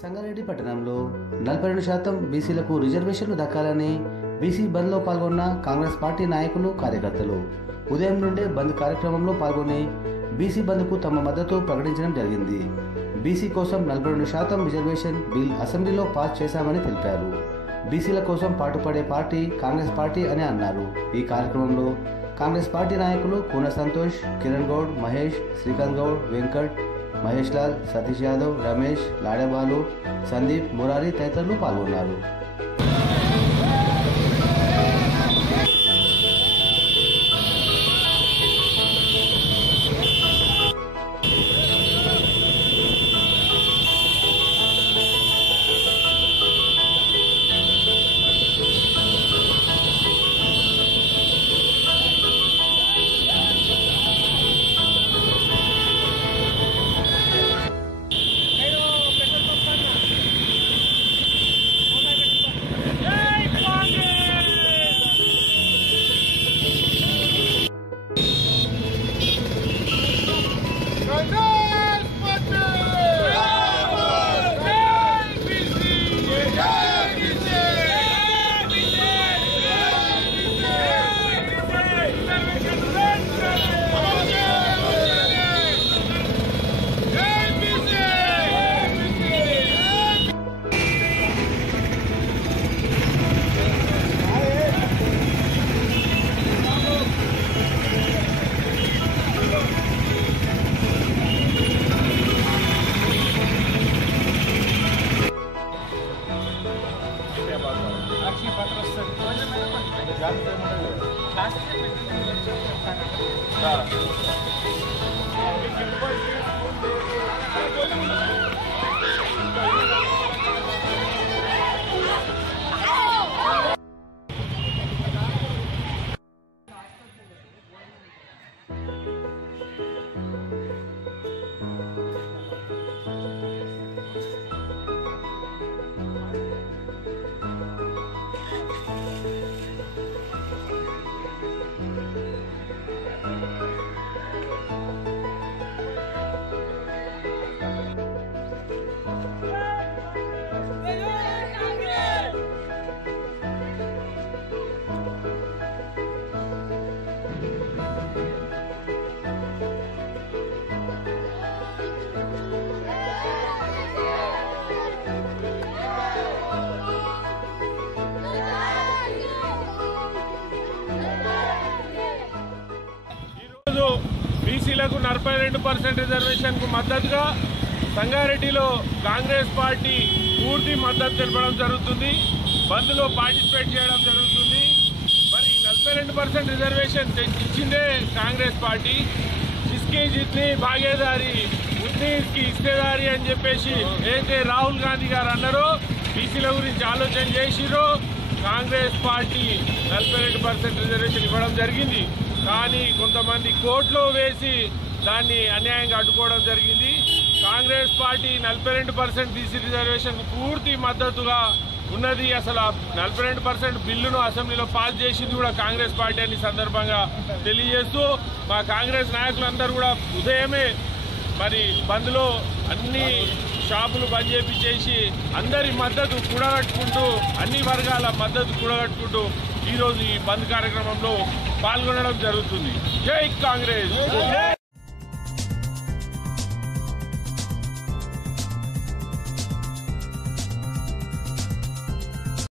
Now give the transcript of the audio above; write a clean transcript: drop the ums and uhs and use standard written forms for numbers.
సంగారెడ్డి పట్టణంలో 42% బీసీలకు రిజర్వేషన్లు దక్కాలని బీసీ బంద్లో పాల్గొన్న కాంగ్రెస్ పార్టీ నాయకులు కార్యకర్తలు ఉదయం నుండే బంద్ కార్యక్రమంలో పాల్గొని బీసీ బంద్కు తమ మద్దతు ప్రకటించడం జరిగింది. బీసీ కోసం 42% రిజర్వేషన్ బిల్ అసెంబ్లీలో పాస్ చేశామని తెలిపారు. బీసీల కోసం పాటుపడే పార్టీ కాంగ్రెస్ పార్టీ అని అన్నారు. ఈ కార్యక్రమంలో కాంగ్రెస్ పార్టీ నాయకులు కూన సంతోష్, కిరణ్ గౌడ్, మహేష్, శ్రీకాంత్ గౌడ్, వెంకట్, మహేష్ లాల్, సతీష్ యాదవ్, రమేష్, లాడేబాలు, సందీప్, మురారి తదితరులు పాల్గొన్నారు. బీసీలకు 42% రిజర్వేషన్కు మద్దతుగా సంగారెడ్డిలో కాంగ్రెస్ పార్టీ పూర్తి మద్దతు తెలపడం జరుగుతుంది. బంద్లో పార్టిసిపేట్ చేయడం జరుగుతుంది. మరి 42% రిజర్వేషన్ ఇచ్చిందే కాంగ్రెస్ పార్టీ. జిస్కి జిత్ని భాగేదారి ఉత్ని ఇస్కి ఇస్తేదారి అని చెప్పేసి ఏదైతే రాహుల్ గాంధీ గారు అన్నారో, బీసీల గురించి ఆలోచన చేసిరో, కాంగ్రెస్ పార్టీ 42% రిజర్వేషన్ ఇవ్వడం జరిగింది. కానీ కొంతమంది కోర్టులో వేసి దాన్ని అన్యాయంగా అడ్డుకోవడం జరిగింది. కాంగ్రెస్ పార్టీ 42% బీసీ రిజర్వేషన్కు పూర్తి మద్దతుగా ఉన్నది. అసలు 42% బిల్లును అసెంబ్లీలో పాస్ చేసింది కూడా కాంగ్రెస్ పార్టీ అని సందర్భంగా తెలియజేస్తూ, మా కాంగ్రెస్ నాయకులందరూ కూడా ఉదయమే మరి బంద్లో అన్ని షాపులు బంద్ చేపించేసి అందరి మద్దతు కూడగట్టుకుంటూ, అన్ని వర్గాల మద్దతు కూడగట్టుకుంటూ ఈరోజు ఈ బంద్ కార్యక్రమంలో పాల్గొనడం జరుగుతుంది. జై కాంగ్రెస్.